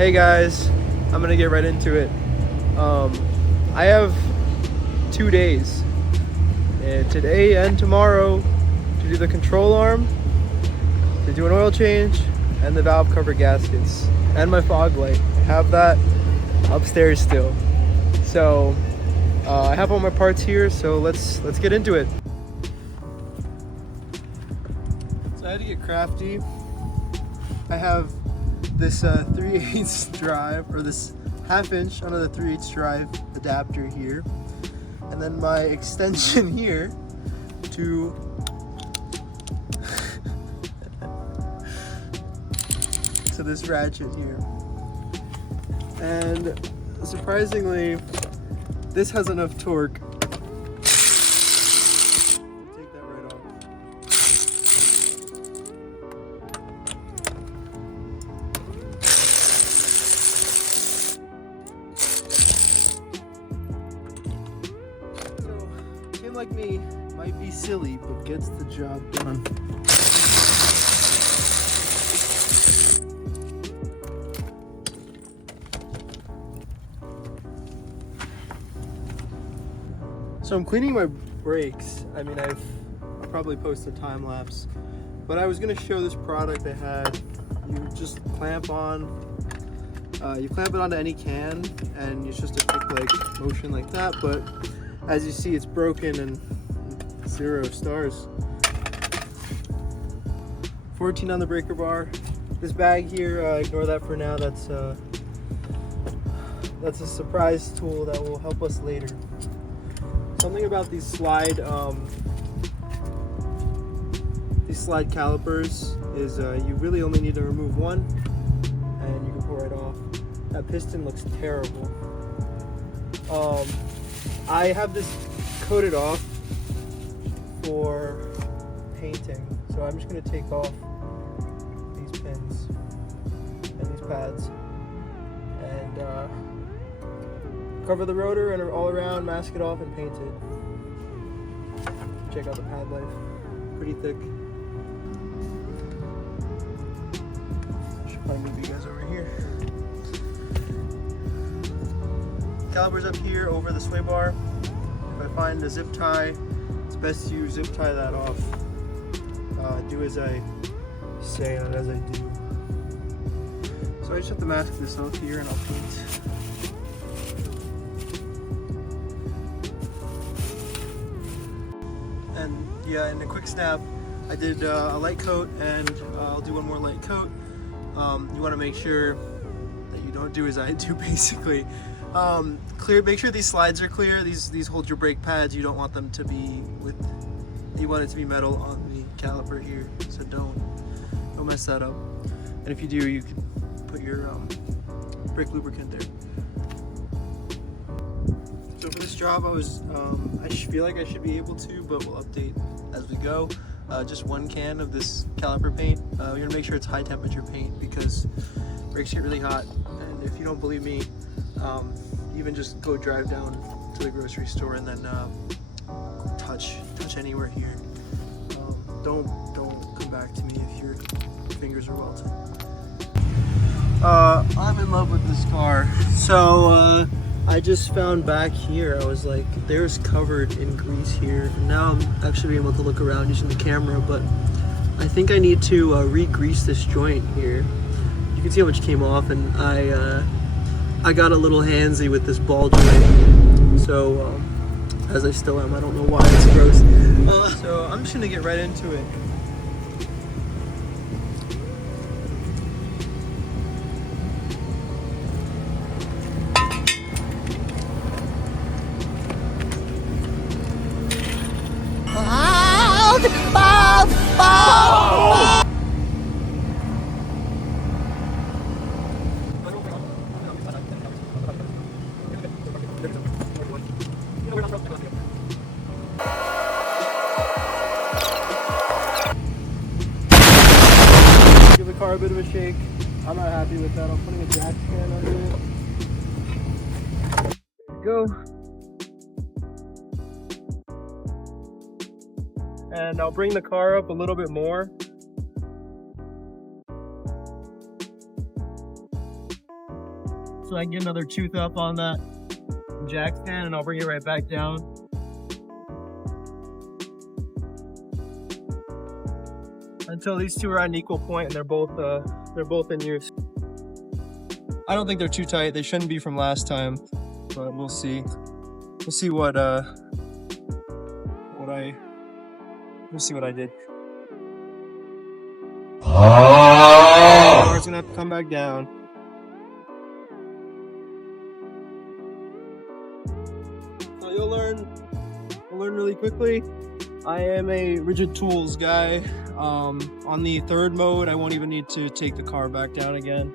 Hey guys, I'm gonna get right into it. I have 2 days, and today and tomorrow, to do the control arm, to do an oil change, and the valve cover gaskets, and my fog light. I have that upstairs still. So I have all my parts here, so let's get into it. So I had to get crafty. I have this 3/8 drive, or this 1/2 inch under the 3/8 drive adapter here, and then my extension here to to this ratchet here. And surprisingly, this has enough torque. Take that right off. So, a kid like me might be silly, but gets the job done. So I'm cleaning my brakes. I mean, I'll probably post a time lapse, but I was gonna show this product I had. You just clamp on, you clamp it onto any can, and it's just a quick like motion like that. But as you see, it's broken and 0 stars. 14 on the breaker bar. This bag here, ignore that for now. That's a surprise tool that will help us later. Something about these slide calipers is you really only need to remove one, and you can pull right off. That piston looks terrible. I have this coated off for painting, so I'm just going to take off these pins and these pads and cover the rotor and all around, mask it off, and paint it. Check out the pad life, pretty thick. Should probably move you guys over here. Calipers up here over the sway bar. If I find a zip tie, it's best to zip tie that off. Do as I say, not as I do. So I just have to mask this off here, and I'll paint. And yeah, in a quick snap, I did a light coat, and I'll do one more light coat. You want to make sure that you don't do as I do, basically. Make sure these slides are clear. These hold your brake pads. You don't want them to be you want it to be metal on the caliper here, so don't mess that up. And if you do, you can put your brake lubricant there. So for this job, I feel like I should be able to, but we'll update as we go. Just 1 can of this caliper paint. You're gonna make sure it's high temperature paint because brakes get really hot. And if you don't believe me, even just go drive down to the grocery store and then touch anywhere here. Don't come back to me if your fingers are welted. I'm in love with this car. So I just found back here, I was like, there's covered in grease here. And now I'm actually able to look around using the camera, but I think I need to re-grease this joint here. You can see how much came off, and I got a little handsy with this ball joint. So as I still am, I don't know why it's gross. So I'm just gonna get right into it. Give the car a bit of a shake. I'm not happy with that. I'm putting a jack stand under it. There we go. And I'll bring the car up a little bit more. so I can get another tooth up on that jack stand, and I'll bring it right back down. Until these two are at an equal point and they're both in use. I don't think they're too tight. They shouldn't be from last time, but we'll see. We'll see what I did. Car's gonna have to come back down. So you'll learn really quickly. I am a rigid tools guy. On the third mode, I won't even need to take the car back down again.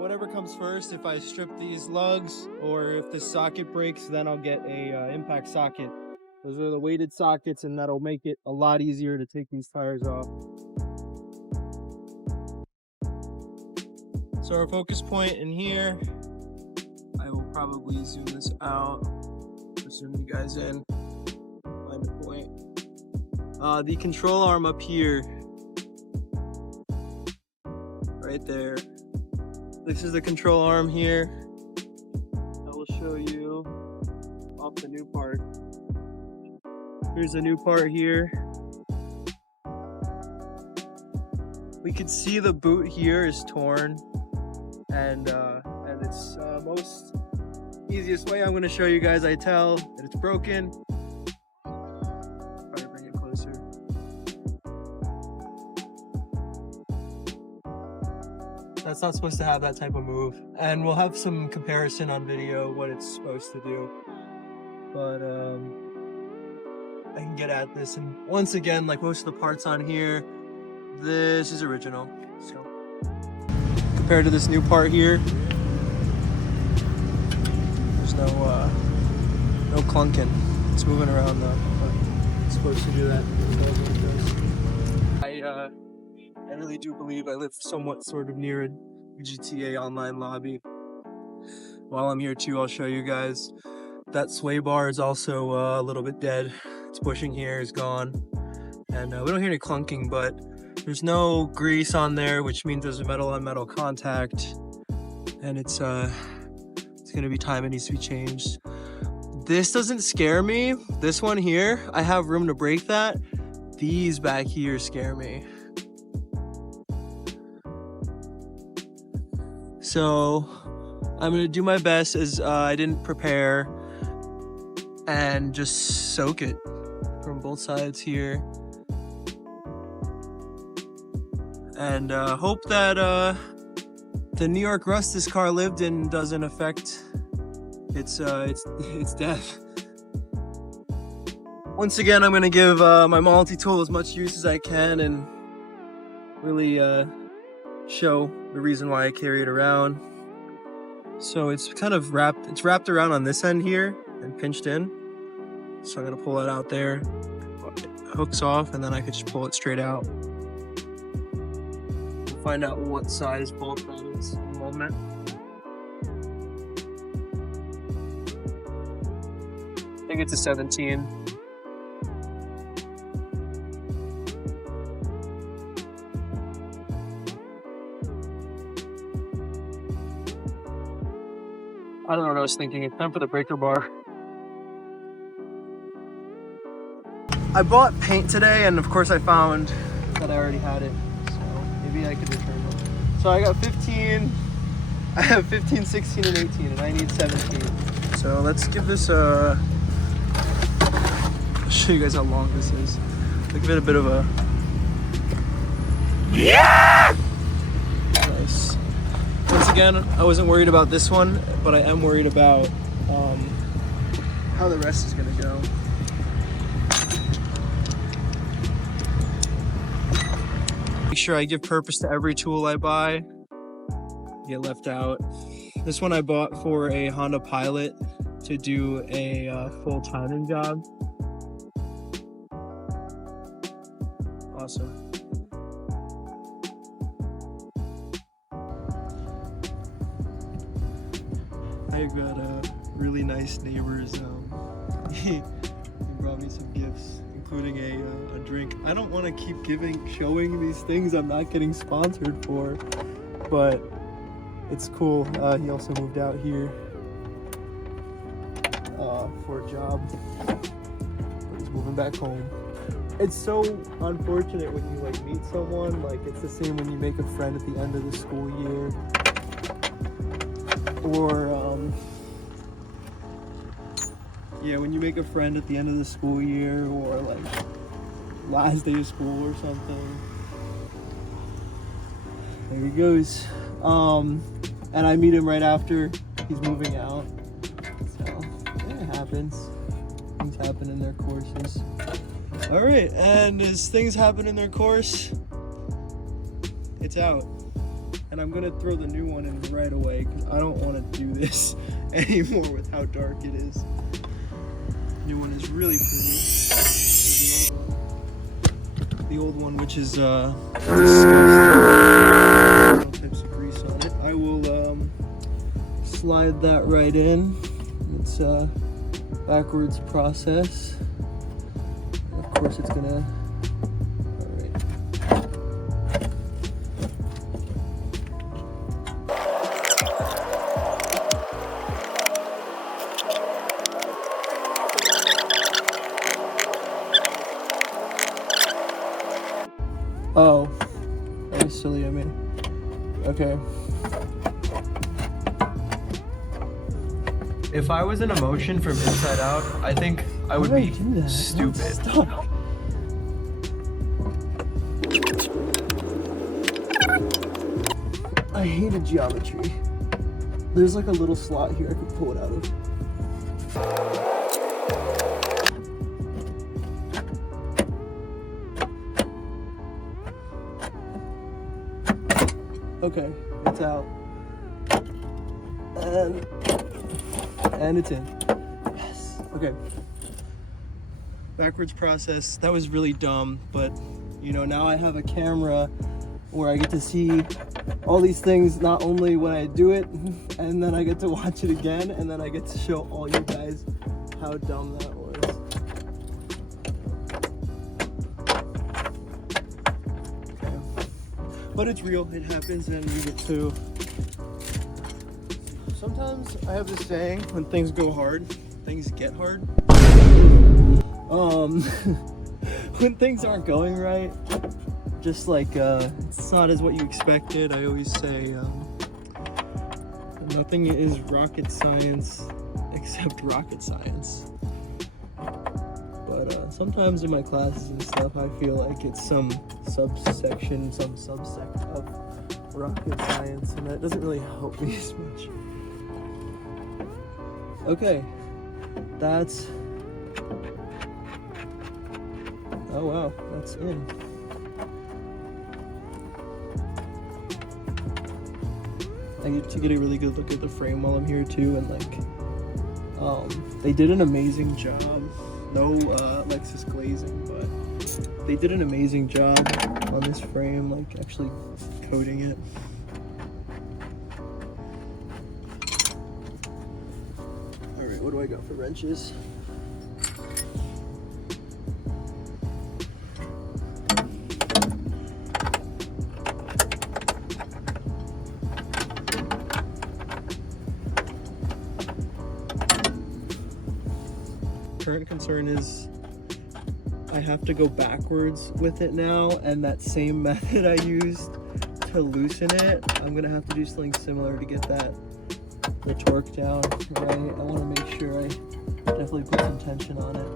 Whatever comes first, if I strip these lugs or if the socket breaks, then I'll get a impact socket. Those are the weighted sockets, and that'll make it a lot easier to take these tires off. So our focus point in here, I will probably zoom this out, zoom you guys in, find the point. The control arm up here, right there. This is the control arm here. I will show you off the new part. Here's a new part here. We can see the boot here is torn, and it's most easiest way I'm going to show you guys. I tell that it's broken. Probably bring it closer. That's not supposed to have that type of move, and we'll have some comparison on video what it's supposed to do. But I can get at this, and once again, like most of the parts on here, this is original. So compared to this new part here, there's no clunking. It's moving around though, but it's supposed to do that. I really do believe I live somewhat sort of near a GTA online lobby. While I'm here too, I'll show you guys that sway bar is also a little bit dead. It's bushing here, is gone, and we don't hear any clunking, but there's no grease on there, which means there's a metal on metal contact, and it's gonna be time it needs to be changed. This doesn't scare me. This one here, I have room to break that. These back here scare me. So I'm gonna do my best, as I didn't prepare, and just soak it from both sides here, and hope that the New York rust this car lived in doesn't affect its death. Once again, I'm gonna give my multi-tool as much use as I can and really show the reason why I carry it around. So it's kind of wrapped around on this end here and pinched in. So I'm gonna pull it out there, it hooks off, and then I could just pull it straight out. We'll find out what size bolt that is in a moment. I think it's a 17. I don't know what I was thinking. It's time for the breaker bar. I bought paint today, and of course I found that I already had it, so maybe I could return it. So I got 15, I have 15, 16, and 18, and I need 17. So let's give this a, I'll show you guys how long this is. I'll give it a bit of a, yeah! Nice. Once again, I wasn't worried about this one, but I am worried about how the rest is gonna go. Make sure I give purpose to every tool I buy. Get left out. This one I bought for a Honda Pilot to do a full timing job. Awesome. I got really nice neighbors. He brought me some gifts, including a drink. I don't want to keep showing these things I'm not getting sponsored for, but it's cool. He also moved out here for a job, but he's moving back home. It's so unfortunate when you like meet someone, like it's the same when you make a friend at the end of the school year, or yeah, when you make a friend at the end of the school year, or like last day of school or something. There he goes. And I meet him right after he's moving out. So yeah, it happens. Things happen in their courses. All right, and as things happen in their course, it's out. And I'm gonna throw the new one in right away because I don't want to do this anymore with how dark it is. The new one is really pretty. The old one, which is disgusting. All types of grease on it. I will slide that right in. It's a backwards process. And of course, it's gonna. All right. Oh, that was silly of me. Okay. If I was an emotion from Inside Out, I think I would be stupid. Stop. I hated geometry. There's like a little slot here I could pull it out of. Okay, it's out. And it's in. Yes. Okay. Backwards process. That was really dumb, but you know, now I have a camera where I get to see all these things, not only when I do it, and then I get to watch it again, and then I get to show all you guys how dumb that was. Okay. But it's real, it happens, and you get to. Sometimes I have this saying, when things go hard, things get hard. When things aren't going right, just like it's not as what you expected, I always say nothing is rocket science except rocket science. But sometimes in my classes and stuff, I feel like it's some subsection, some subsect of rocket science, and that doesn't really help me as much. Okay, that's. Oh wow, that's in. I get to get a really good look at the frame while I'm here too, and like, they did an amazing job. No Lexus glazing, but they did an amazing job on this frame, like actually coating it. All right, what do I got for wrenches? Current concern is I have to go backwards with it now, and that same method I used to loosen it, I'm gonna have to do something similar to get the torque down right. I want to make sure I definitely put some tension on it.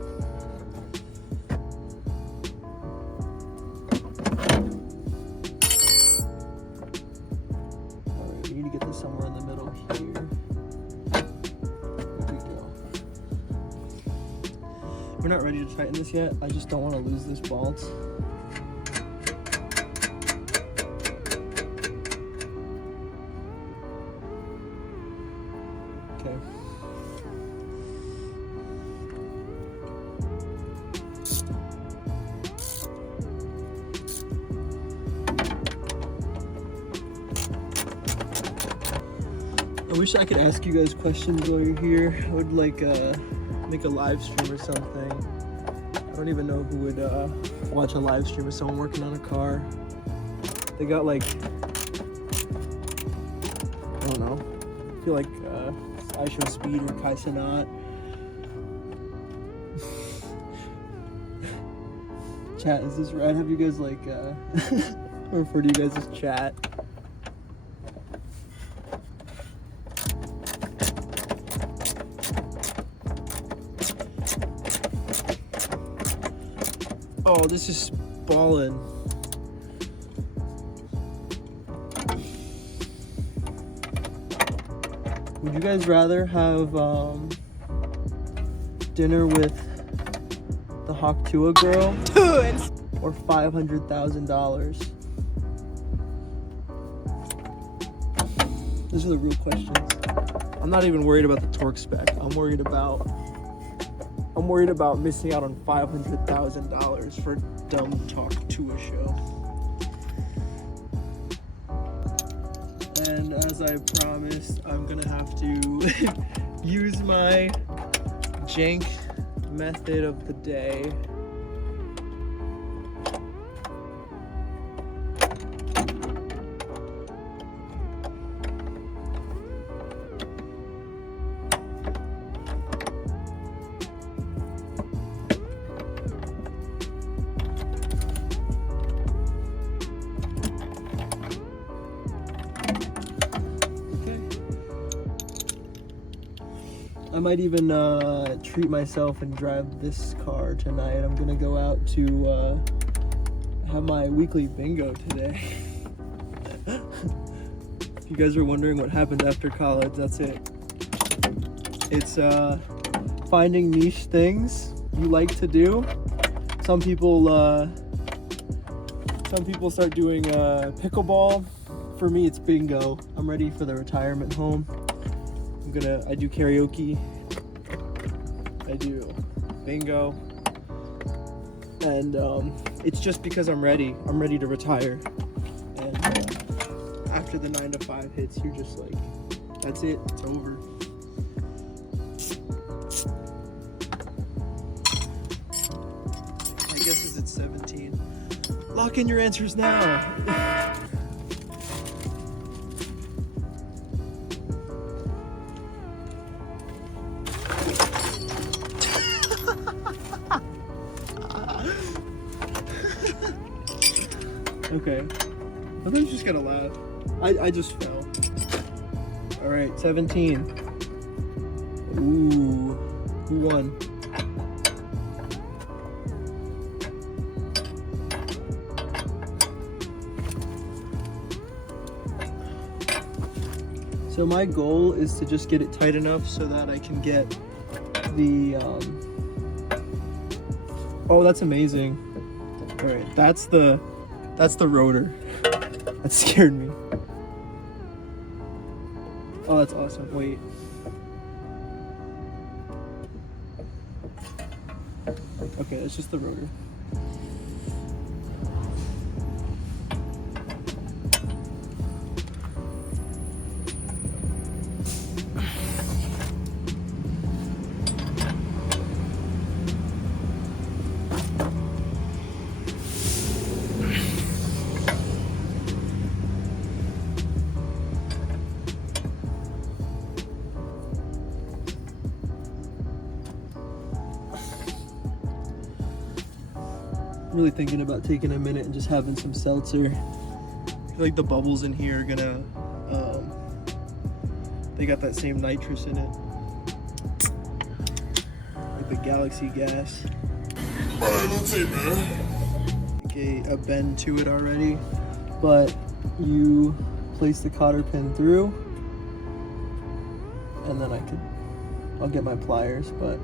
All right, we need to get this somewhere in the middle here. We're not ready to tighten this yet. I just don't want to lose this bolt. Okay. I wish I could ask you guys questions while you're here. I would like make a live stream or something. I don't even know who would watch a live stream of someone working on a car. They got like, I don't know. I feel like I Show Speed or Kai Sanat. Chat, is this right? Have you guys like refer to you guys as chat? Oh, this is ballin'. Would you guys rather have dinner with the Hawk Tua girl or $500,000? These are the real questions. I'm not even worried about the torque spec. I'm worried about missing out on $500,000 for a dumb Talk Tua show. And as I promised, I'm gonna have to use my jank method of the day. I might even treat myself and drive this car tonight. I'm gonna go out to have my weekly bingo today. If you guys are wondering what happens after college, that's it. It's finding niche things you like to do. Some people start doing pickleball. For me, it's bingo. I'm ready for the retirement home. I do karaoke, I do bingo, and it's just because I'm ready to retire. And after the 9 to 5 hits, you're just like, that's it, it's over. My guess is it's 17. Lock in your answers now. Okay. I thought you just gotta laugh. I just fell. Alright, 17. Ooh. Who won? So my goal is to just get it tight enough so that I can get the oh, that's amazing. Alright, that's the rotor. That scared me. Oh, that's awesome. Wait. Okay, it's just the rotor. Really thinking about taking a minute and just having some seltzer. I feel like the bubbles in here are gonna, they got that same nitrous in it. Like the Galaxy gas. Okay, a bend to it already, but you place the cotter pin through, and then I'll get my pliers, but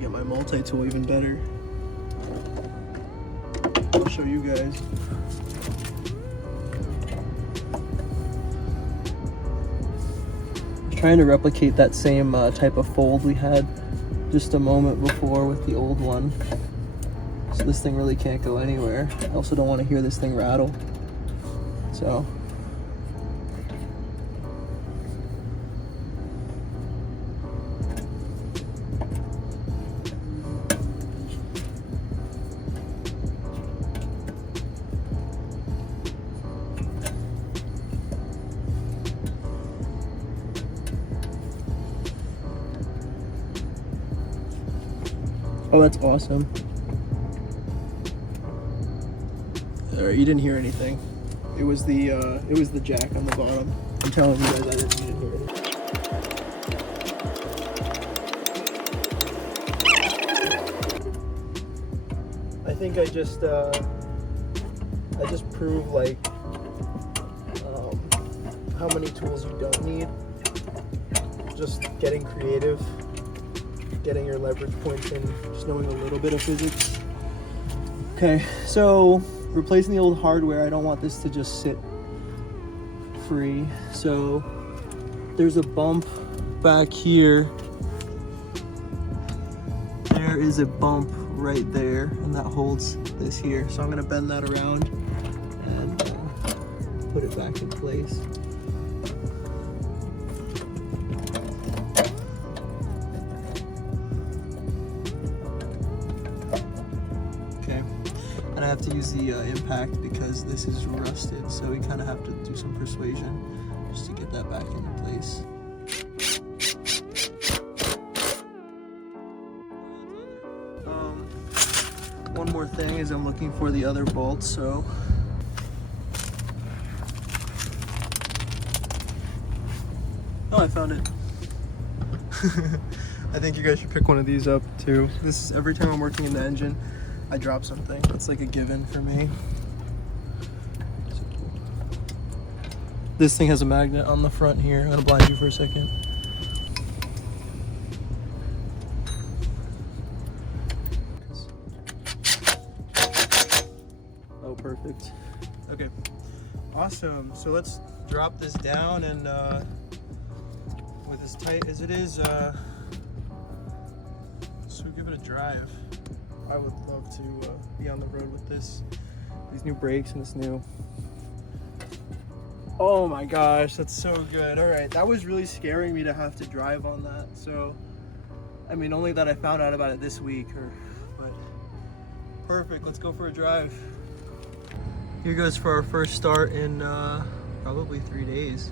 get my multi-tool even better. I'll show you guys. I was trying to replicate that same type of fold we had just a moment before with the old one. So this thing really can't go anywhere. I also don't want to hear this thing rattle. So Oh, that's awesome. All right, you didn't hear anything. It was the jack on the bottom. I'm telling you guys, I didn't hear it. I think I just proved like how many tools you don't need. Just getting creative, getting your leverage points in, just knowing a little bit of physics. Okay, so replacing the old hardware, I don't want this to just sit free. So there's a bump back here. There is a bump right there, and that holds this here. So I'm gonna bend that around and put it back in place. I have to use the impact because this is rusted, so we kind of have to do some persuasion just to get that back into place. One more thing is I'm looking for the other bolt, so oh, I found it. I think you guys should pick one of these up too. This is every time I'm working in the engine, I drop something. It's like a given for me. This thing has a magnet on the front here. I'm gonna blind you for a second. Oh, perfect. Okay, awesome. So let's drop this down and with as tight as it is, so give it a drive. I would love to be on the road with this, these new brakes and this new. Oh my gosh, that's so good. All right, that was really scaring me to have to drive on that. So, I mean, only that I found out about it this week, but perfect. Let's go for a drive. Here goes for our first start in probably 3 days.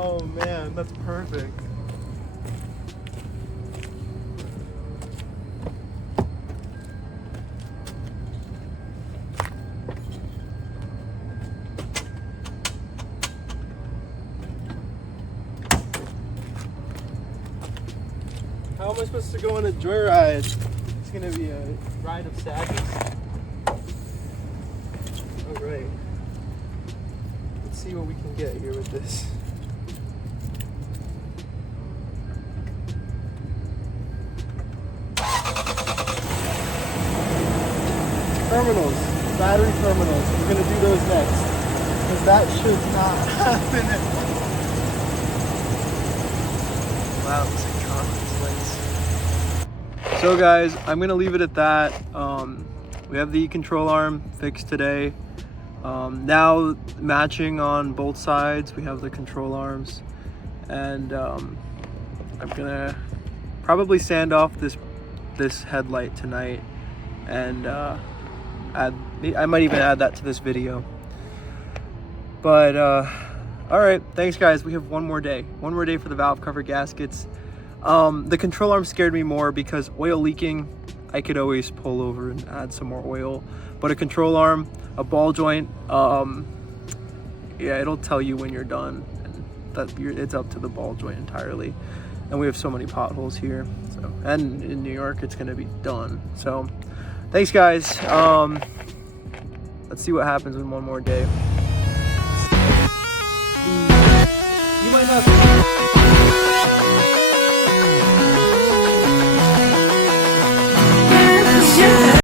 Oh man, that's perfect. How am I supposed to go on a joyride? It's gonna be a ride of sadness. All right. Let's see what we can get here with this. Terminals, battery terminals. We're gonna do those next, because that should not happen. Wow, it's like lights. So guys, I'm gonna leave it at that. We have the control arm fixed today. Now matching on both sides, we have the control arms, and I'm gonna probably sand off this headlight tonight, and I might even add that to this video. But all right, thanks guys. We have one more day for the valve cover gaskets. The control arm scared me more because oil leaking, I could always pull over and add some more oil, but a control arm, a ball joint, yeah, it'll tell you when you're done, and it's up to the ball joint entirely. And we have so many potholes here, so, and in New York it's gonna be done. So thanks guys. Let's see what happens in one more day. You might not